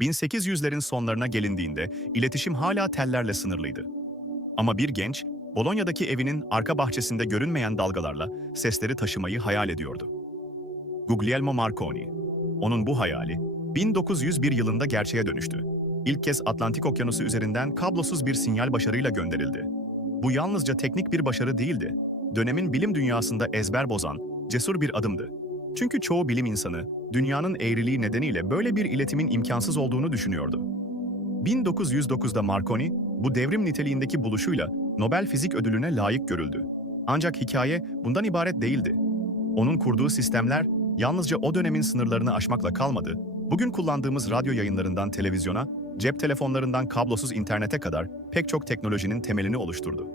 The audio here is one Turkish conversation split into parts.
1800'lerin sonlarına gelindiğinde iletişim hala tellerle sınırlıydı. Ama bir genç, Bolonya'daki evinin arka bahçesinde görünmeyen dalgalarla sesleri taşımayı hayal ediyordu. Guglielmo Marconi. Onun bu hayali 1901 yılında gerçeğe dönüştü. İlk kez Atlantik Okyanusu üzerinden kablosuz bir sinyal başarıyla gönderildi. Bu yalnızca teknik bir başarı değildi. Dönemin bilim dünyasında ezber bozan, cesur bir adımdı. Çünkü çoğu bilim insanı, dünyanın eğriliği nedeniyle böyle bir iletimin imkansız olduğunu düşünüyordu. 1909'da Marconi, bu devrim niteliğindeki buluşuyla Nobel Fizik Ödülü'ne layık görüldü. Ancak hikaye bundan ibaret değildi. Onun kurduğu sistemler yalnızca o dönemin sınırlarını aşmakla kalmadı, bugün kullandığımız radyo yayınlarından televizyona, cep telefonlarından kablosuz internete kadar pek çok teknolojinin temelini oluşturdu.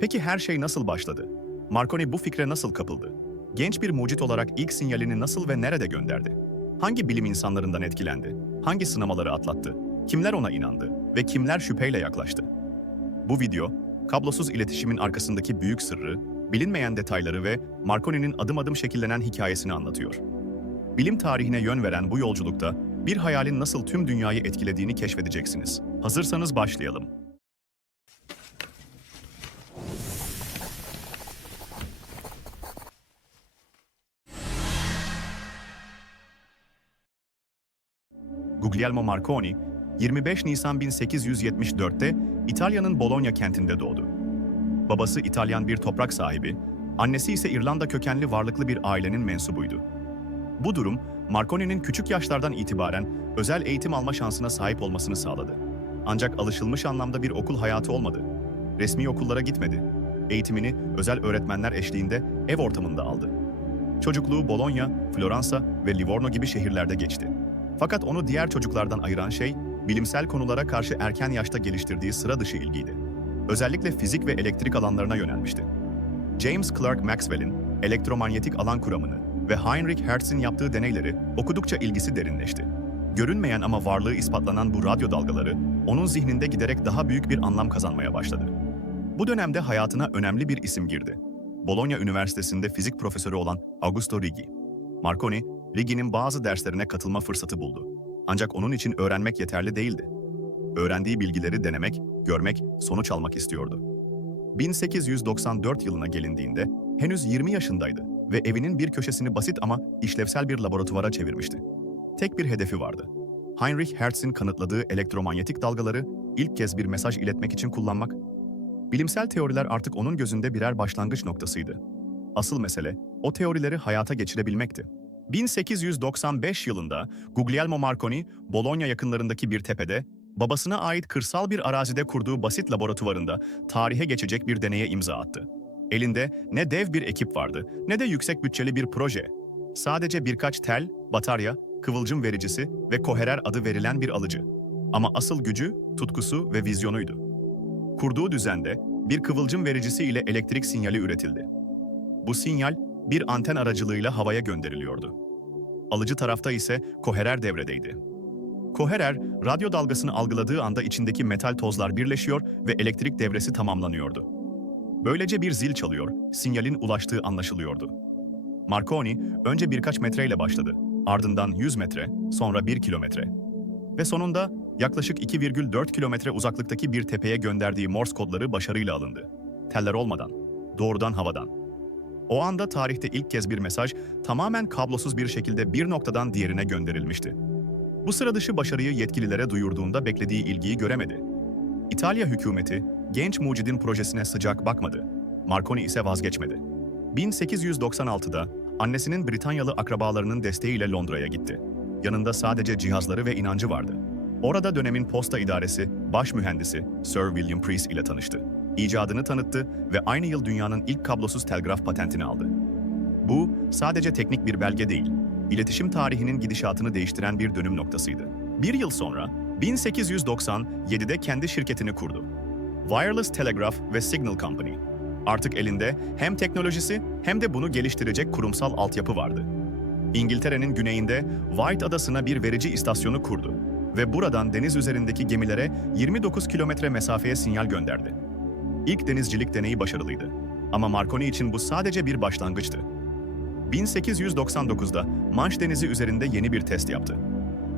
Peki her şey nasıl başladı? Marconi bu fikre nasıl kapıldı? Genç bir mucit olarak ilk sinyalini nasıl ve nerede gönderdi? Hangi bilim insanlarından etkilendi? Hangi sınamaları atlattı? Kimler ona inandı ve kimler şüpheyle yaklaştı? Bu video, kablosuz iletişimin arkasındaki büyük sırrı, bilinmeyen detayları ve Marconi'nin adım adım şekillenen hikayesini anlatıyor. Bilim tarihine yön veren bu yolculukta bir hayalin nasıl tüm dünyayı etkilediğini keşfedeceksiniz. Hazırsanız başlayalım. Guglielmo Marconi, 25 Nisan 1874'te İtalya'nın Bologna kentinde doğdu. Babası İtalyan bir toprak sahibi, annesi ise İrlanda kökenli varlıklı bir ailenin mensubuydu. Bu durum, Marconi'nin küçük yaşlardan itibaren özel eğitim alma şansına sahip olmasını sağladı. Ancak alışılmış anlamda bir okul hayatı olmadı. Resmi okullara gitmedi. Eğitimini özel öğretmenler eşliğinde ev ortamında aldı. Çocukluğu Bologna, Floransa ve Livorno gibi şehirlerde geçti. Fakat onu diğer çocuklardan ayıran şey, bilimsel konulara karşı erken yaşta geliştirdiği sıra dışı ilgiydi. Özellikle fizik ve elektrik alanlarına yönelmişti. James Clerk Maxwell'in elektromanyetik alan kuramını ve Heinrich Hertz'in yaptığı deneyleri okudukça ilgisi derinleşti. Görünmeyen ama varlığı ispatlanan bu radyo dalgaları, onun zihninde giderek daha büyük bir anlam kazanmaya başladı. Bu dönemde hayatına önemli bir isim girdi. Bologna Üniversitesi'nde fizik profesörü olan Augusto Righi. Marconi, Righi'nin bazı derslerine katılma fırsatı buldu. Ancak onun için öğrenmek yeterli değildi. Öğrendiği bilgileri denemek, görmek, sonuç almak istiyordu. 1894 yılına gelindiğinde henüz 20 yaşındaydı ve evinin bir köşesini basit ama işlevsel bir laboratuvara çevirmişti. Tek bir hedefi vardı. Heinrich Hertz'in kanıtladığı elektromanyetik dalgaları ilk kez bir mesaj iletmek için kullanmak. Bilimsel teoriler artık onun gözünde birer başlangıç noktasıydı. Asıl mesele o teorileri hayata geçirebilmekti. 1895 yılında Guglielmo Marconi, Bologna yakınlarındaki bir tepede, babasına ait kırsal bir arazide kurduğu basit laboratuvarında tarihe geçecek bir deneye imza attı. Elinde ne dev bir ekip vardı, ne de yüksek bütçeli bir proje. Sadece birkaç tel, batarya, kıvılcım vericisi ve koherer adı verilen bir alıcı. Ama asıl gücü, tutkusu ve vizyonuydu. Kurduğu düzende bir kıvılcım vericisi ile elektrik sinyali üretildi. Bu sinyal bir anten aracılığıyla havaya gönderiliyordu. Alıcı tarafta ise koherer devredeydi. Koherer, radyo dalgasını algıladığı anda içindeki metal tozlar birleşiyor ve elektrik devresi tamamlanıyordu. Böylece bir zil çalıyor, sinyalin ulaştığı anlaşılıyordu. Marconi önce birkaç metreyle başladı, ardından 100 metre, sonra 1 kilometre. Ve sonunda yaklaşık 2,4 kilometre uzaklıktaki bir tepeye gönderdiği Morse kodları başarıyla alındı. Teller olmadan, doğrudan havadan. O anda tarihte ilk kez bir mesaj tamamen kablosuz bir şekilde bir noktadan diğerine gönderilmişti. Bu sıra dışı başarıyı yetkililere duyurduğunda beklediği ilgiyi göremedi. İtalya hükümeti genç mucidin projesine sıcak bakmadı. Marconi ise vazgeçmedi. 1896'da annesinin Britanyalı akrabalarının desteğiyle Londra'ya gitti. Yanında sadece cihazları ve inancı vardı. Orada dönemin posta idaresi, baş mühendisi Sir William Preece ile tanıştı. İcadını tanıttı ve aynı yıl dünyanın ilk kablosuz telgraf patentini aldı. Bu sadece teknik bir belge değil, iletişim tarihinin gidişatını değiştiren bir dönüm noktasıydı. Bir yıl sonra 1897'de kendi şirketini kurdu. Wireless Telegraph ve Signal Company. Artık elinde hem teknolojisi hem de bunu geliştirecek kurumsal altyapı vardı. İngiltere'nin güneyinde White Adası'na bir verici istasyonu kurdu ve buradan deniz üzerindeki gemilere 29 kilometre mesafeye sinyal gönderdi. İlk denizcilik deneyi başarılıydı. Ama Marconi için bu sadece bir başlangıçtı. 1899'da Manş Denizi üzerinde yeni bir test yaptı.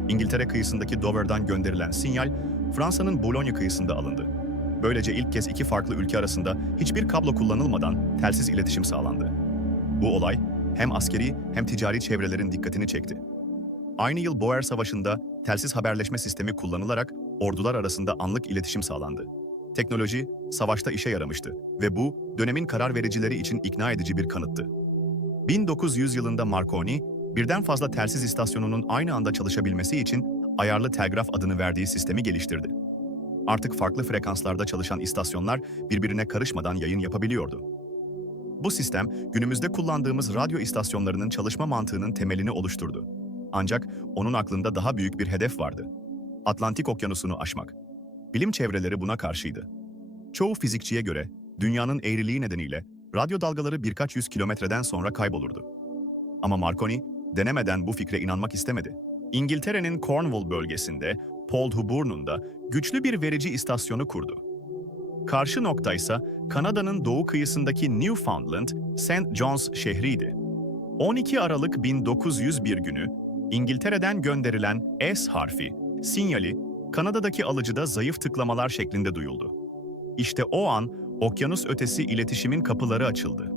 İngiltere kıyısındaki Dover'dan gönderilen sinyal Fransa'nın Boulogne kıyısında alındı. Böylece ilk kez iki farklı ülke arasında hiçbir kablo kullanılmadan telsiz iletişim sağlandı. Bu olay hem askeri hem ticari çevrelerin dikkatini çekti. Aynı yıl Boer Savaşı'nda telsiz haberleşme sistemi kullanılarak ordular arasında anlık iletişim sağlandı. Teknoloji savaşta işe yaramıştı ve bu dönemin karar vericileri için ikna edici bir kanıttı. 1900 yılında Marconi, birden fazla telsiz istasyonunun aynı anda çalışabilmesi için ayarlı telgraf adını verdiği sistemi geliştirdi. Artık farklı frekanslarda çalışan istasyonlar birbirine karışmadan yayın yapabiliyordu. Bu sistem günümüzde kullandığımız radyo istasyonlarının çalışma mantığının temelini oluşturdu. Ancak onun aklında daha büyük bir hedef vardı. Atlantik Okyanusu'nu aşmak. Bilim çevreleri buna karşıydı. Çoğu fizikçiye göre dünyanın eğriliği nedeniyle radyo dalgaları birkaç yüz kilometreden sonra kaybolurdu. Ama Marconi denemeden bu fikre inanmak istemedi. İngiltere'nin Cornwall bölgesinde Paul Huburn'unda güçlü bir verici istasyonu kurdu. Karşı nokta ise Kanada'nın doğu kıyısındaki Newfoundland, St. John's şehriydi. 12 Aralık 1901 günü İngiltere'den gönderilen S harfi, sinyali Kanada'daki alıcıda zayıf tıklamalar şeklinde duyuldu. İşte o an okyanus ötesi iletişimin kapıları açıldı.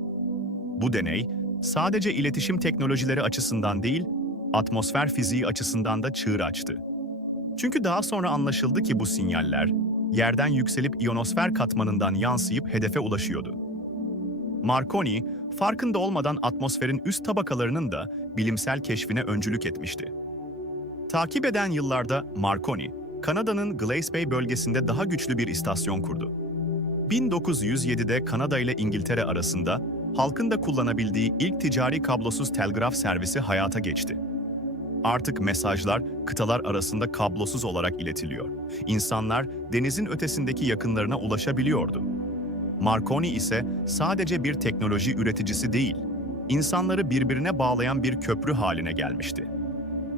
Bu deney sadece iletişim teknolojileri açısından değil, atmosfer fiziği açısından da çığır açtı. Çünkü daha sonra anlaşıldı ki bu sinyaller yerden yükselip ionosfer katmanından yansıyıp hedefe ulaşıyordu. Marconi, farkında olmadan atmosferin üst tabakalarının da bilimsel keşfine öncülük etmişti. Takip eden yıllarda Marconi, Kanada'nın Glace Bay bölgesinde daha güçlü bir istasyon kurdu. 1907'de Kanada ile İngiltere arasında halkın da kullanabildiği ilk ticari kablosuz telgraf servisi hayata geçti. Artık mesajlar kıtalar arasında kablosuz olarak iletiliyor. İnsanlar denizin ötesindeki yakınlarına ulaşabiliyordu. Marconi ise sadece bir teknoloji üreticisi değil, insanları birbirine bağlayan bir köprü haline gelmişti.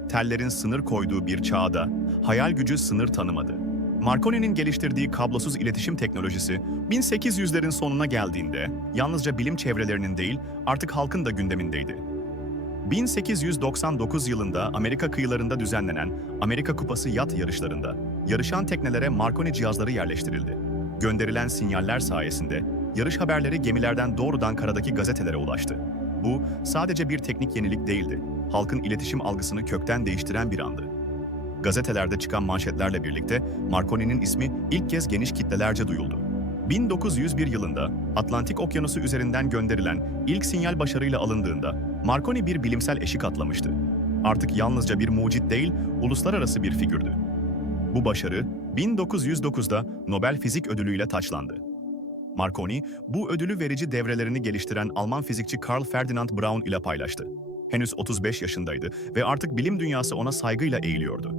Tellerin sınır koyduğu bir çağda hayal gücü sınır tanımadı. Marconi'nin geliştirdiği kablosuz iletişim teknolojisi 1800'lerin sonuna geldiğinde yalnızca bilim çevrelerinin değil artık halkın da gündemindeydi. 1899 yılında Amerika kıyılarında düzenlenen Amerika Kupası yat yarışlarında yarışan teknelere Marconi cihazları yerleştirildi. Gönderilen sinyaller sayesinde yarış haberleri gemilerden doğrudan karadaki gazetelere ulaştı. Bu sadece bir teknik yenilik değildi, halkın iletişim algısını kökten değiştiren bir andı. Gazetelerde çıkan manşetlerle birlikte Marconi'nin ismi ilk kez geniş kitlelerce duyuldu. 1901 yılında Atlantik Okyanusu üzerinden gönderilen ilk sinyal başarıyla alındığında Marconi bir bilimsel eşik atlamıştı. Artık yalnızca bir mucit değil, uluslararası bir figürdü. Bu başarı 1909'da Nobel Fizik Ödülü'yle taçlandı. Marconi, bu ödülü verici devrelerini geliştiren Alman fizikçi Karl Ferdinand Braun ile paylaştı. Henüz 35 yaşındaydı ve artık bilim dünyası ona saygıyla eğiliyordu.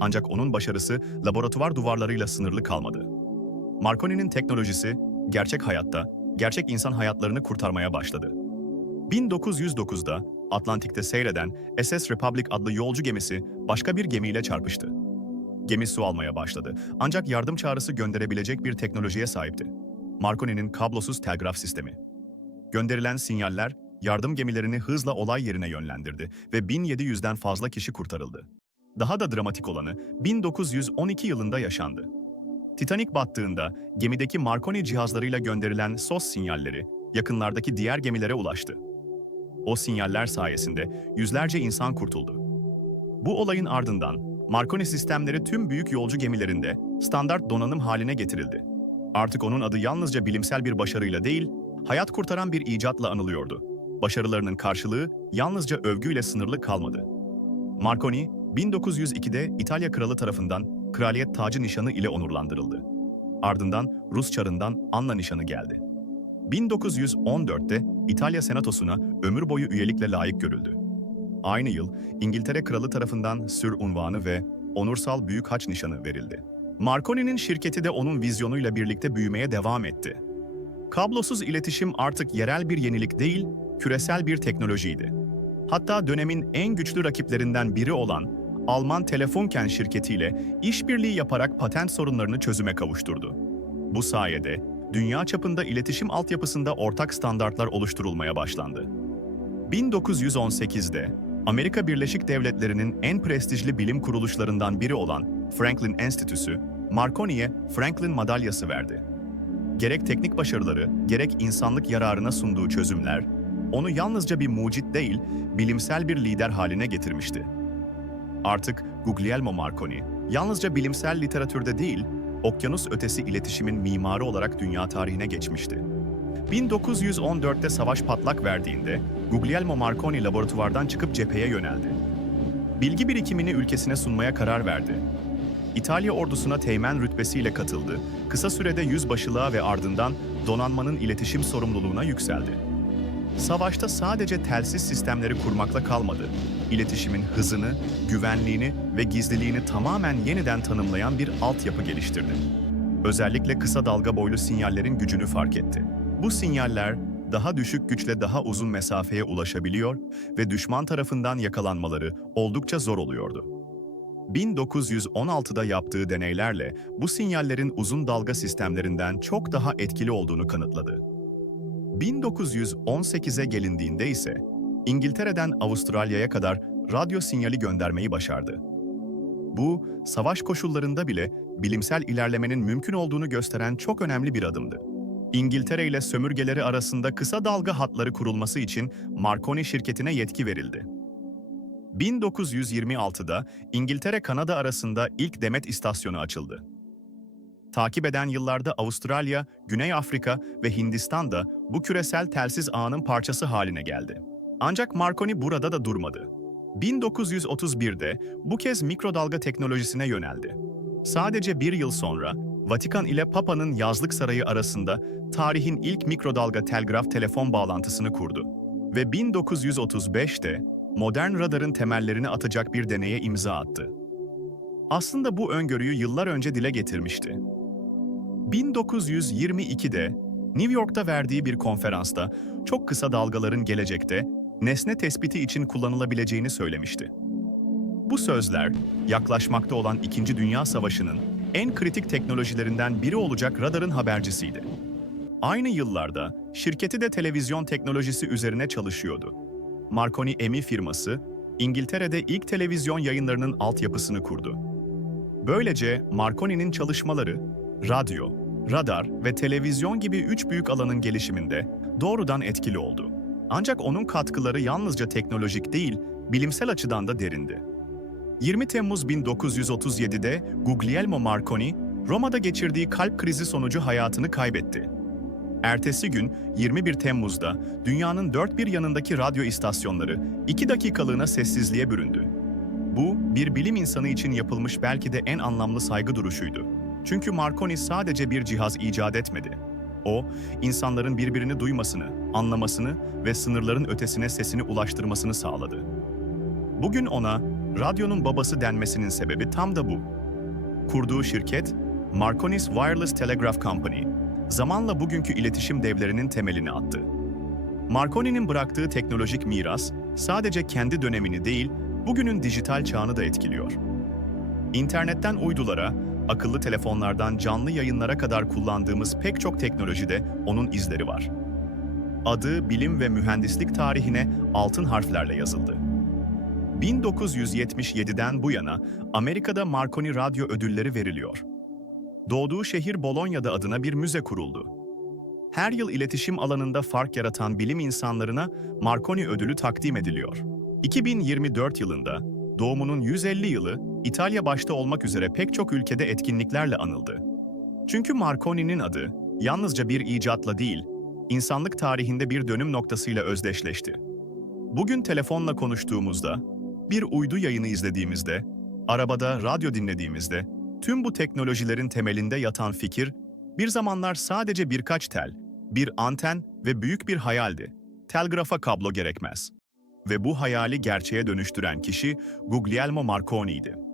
Ancak onun başarısı laboratuvar duvarlarıyla sınırlı kalmadı. Marconi'nin teknolojisi gerçek hayatta, gerçek insan hayatlarını kurtarmaya başladı. 1909'da Atlantik'te seyreden SS Republic adlı yolcu gemisi başka bir gemiyle çarpıştı. Gemi su almaya başladı ancak yardım çağrısı gönderebilecek bir teknolojiye sahipti. Marconi'nin kablosuz telgraf sistemi. Gönderilen sinyaller yardım gemilerini hızla olay yerine yönlendirdi ve 1700'den fazla kişi kurtarıldı. Daha da dramatik olanı 1912 yılında yaşandı. Titanic battığında gemideki Marconi cihazlarıyla gönderilen SOS sinyalleri yakınlardaki diğer gemilere ulaştı. O sinyaller sayesinde yüzlerce insan kurtuldu. Bu olayın ardından Marconi sistemleri tüm büyük yolcu gemilerinde standart donanım haline getirildi. Artık onun adı yalnızca bilimsel bir başarıyla değil, hayat kurtaran bir icatla anılıyordu. Başarılarının karşılığı yalnızca övgüyle sınırlı kalmadı. Marconi, 1902'de İtalya kralı tarafından kraliyet tacı nişanı ile onurlandırıldı. Ardından Rus çarından Anna nişanı geldi. 1914'te İtalya Senatosu'na ömür boyu üyelikle layık görüldü. Aynı yıl İngiltere Kralı tarafından Sir unvanı ve onursal Büyük Haç nişanı verildi. Marconi'nin şirketi de onun vizyonuyla birlikte büyümeye devam etti. Kablosuz iletişim artık yerel bir yenilik değil, küresel bir teknolojiydi. Hatta dönemin en güçlü rakiplerinden biri olan Alman Telefunken şirketiyle işbirliği yaparak patent sorunlarını çözüme kavuşturdu. Bu sayede dünya çapında iletişim altyapısında ortak standartlar oluşturulmaya başlandı. 1918'de Amerika Birleşik Devletleri'nin en prestijli bilim kuruluşlarından biri olan Franklin Enstitüsü, Marconi'ye Franklin Madalyası verdi. Gerek teknik başarıları, gerek insanlık yararına sunduğu çözümler, onu yalnızca bir mucit değil, bilimsel bir lider haline getirmişti. Artık Guglielmo Marconi, yalnızca bilimsel literatürde değil, okyanus ötesi iletişimin mimarı olarak dünya tarihine geçmişti. 1914'te savaş patlak verdiğinde Guglielmo Marconi laboratuvardan çıkıp cepheye yöneldi. Bilgi birikimini ülkesine sunmaya karar verdi. İtalya ordusuna teğmen rütbesiyle katıldı, kısa sürede yüzbaşılığa ve ardından donanmanın iletişim sorumluluğuna yükseldi. Savaşta sadece telsiz sistemleri kurmakla kalmadı, iletişimin hızını, güvenliğini ve gizliliğini tamamen yeniden tanımlayan bir altyapı geliştirdi. Özellikle kısa dalga boylu sinyallerin gücünü fark etti. Bu sinyaller daha düşük güçle daha uzun mesafeye ulaşabiliyor ve düşman tarafından yakalanmaları oldukça zor oluyordu. 1916'da yaptığı deneylerle bu sinyallerin uzun dalga sistemlerinden çok daha etkili olduğunu kanıtladı. 1918'e gelindiğinde ise İngiltere'den Avustralya'ya kadar radyo sinyali göndermeyi başardı. Bu, savaş koşullarında bile bilimsel ilerlemenin mümkün olduğunu gösteren çok önemli bir adımdı. İngiltere ile sömürgeleri arasında kısa dalga hatları kurulması için Marconi şirketine yetki verildi. 1926'da İngiltere-Kanada arasında ilk demet istasyonu açıldı. Takip eden yıllarda Avustralya, Güney Afrika ve Hindistan da bu küresel telsiz ağının parçası haline geldi. Ancak Marconi burada da durmadı. 1931'de bu kez mikrodalga teknolojisine yöneldi. Sadece bir yıl sonra Vatikan ile Papa'nın yazlık sarayı arasında tarihin ilk mikrodalga telgraf telefon bağlantısını kurdu. Ve 1935'te modern radarın temellerini atacak bir deneye imza attı. Aslında bu öngörüyü yıllar önce dile getirmişti. 1922'de New York'ta verdiği bir konferansta çok kısa dalgaların gelecekte nesne tespiti için kullanılabileceğini söylemişti. Bu sözler, yaklaşmakta olan İkinci Dünya Savaşı'nın en kritik teknolojilerinden biri olacak radarın habercisiydi. Aynı yıllarda şirketi de televizyon teknolojisi üzerine çalışıyordu. Marconi EMI firması, İngiltere'de ilk televizyon yayınlarının altyapısını kurdu. Böylece Marconi'nin çalışmaları, radyo, radar ve televizyon gibi üç büyük alanın gelişiminde doğrudan etkili oldu. Ancak onun katkıları yalnızca teknolojik değil, bilimsel açıdan da derindi. 20 Temmuz 1937'de Guglielmo Marconi, Roma'da geçirdiği kalp krizi sonucu hayatını kaybetti. Ertesi gün 21 Temmuz'da dünyanın dört bir yanındaki radyo istasyonları iki dakikalığına sessizliğe büründü. Bu, bir bilim insanı için yapılmış belki de en anlamlı saygı duruşuydu. Çünkü Marconi sadece bir cihaz icat etmedi. O, insanların birbirini duymasını, anlamasını ve sınırların ötesine sesini ulaştırmasını sağladı. Bugün ona radyonun babası denmesinin sebebi tam da bu. Kurduğu şirket, Marconi's Wireless Telegraph Company, zamanla bugünkü iletişim devlerinin temelini attı. Marconi'nin bıraktığı teknolojik miras, sadece kendi dönemini değil, bugünün dijital çağını da etkiliyor. İnternetten uydulara, akıllı telefonlardan canlı yayınlara kadar kullandığımız pek çok teknolojide onun izleri var. Adı bilim ve mühendislik tarihine altın harflerle yazıldı. 1977'den bu yana Amerika'da Marconi Radyo ödülleri veriliyor. Doğduğu şehir Bolonya'da adına bir müze kuruldu. Her yıl iletişim alanında fark yaratan bilim insanlarına Marconi ödülü takdim ediliyor. 2024 yılında doğumunun 150 yılı İtalya başta olmak üzere pek çok ülkede etkinliklerle anıldı. Çünkü Marconi'nin adı yalnızca bir icatla değil, insanlık tarihinde bir dönüm noktasıyla özdeşleşti. Bugün telefonla konuştuğumuzda, bir uydu yayını izlediğimizde, arabada radyo dinlediğimizde, tüm bu teknolojilerin temelinde yatan fikir, bir zamanlar sadece birkaç tel, bir anten ve büyük bir hayaldi. Telgrafa kablo gerekmez. Ve bu hayali gerçeğe dönüştüren kişi Guglielmo Marconi'ydi.